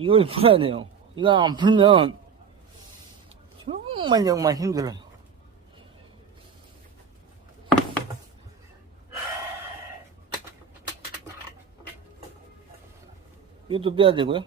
이걸 풀어야 돼요. 이거 안 풀면 정말 힘들어요. 이것도 빼야 되고요.